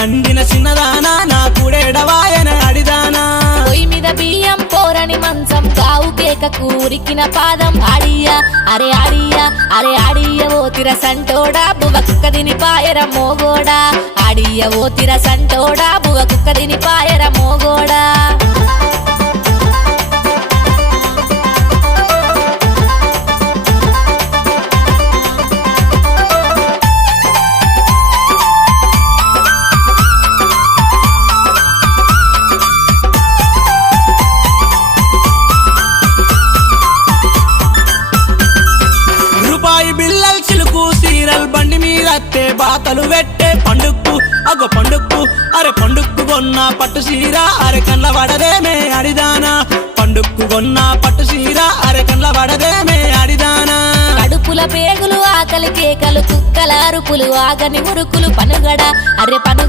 అందిన చిన్నదానా నా కూడేడవాయన అడిదానా పొయ్యి మీద బియ్యం పోరని మంచం కావు కేకకు ఉరికిన పాదం ఆడియా అరే ఆడియా అరే ఆడియ ఓ తిర సంటోడా బువ కుక్క దిని పాయర మోగోడా ఆడియ ఓ తిర సంటోడా బువ కుక్క దిని పాయర మోగోడా రూపాయి బిల్లల్ చిలుకు సీరల్ బండి మీదత్తే బాతలు పెట్టే పండుక్కు అగో పండుక్కు అరే పండుక్కు కొన్న పట్టు సీర అరే కళ్ళ పడదేమే అడిదానా పండుక్కు కొన్న పట్టు సీర అరే కళ్ళ పడదేమే అడిదానా కడుపుల పేగులు ఆకలి కేకలు కుక్కల అరుపులు ఆగని మురుకులు పనుగడ అరే పనుగడ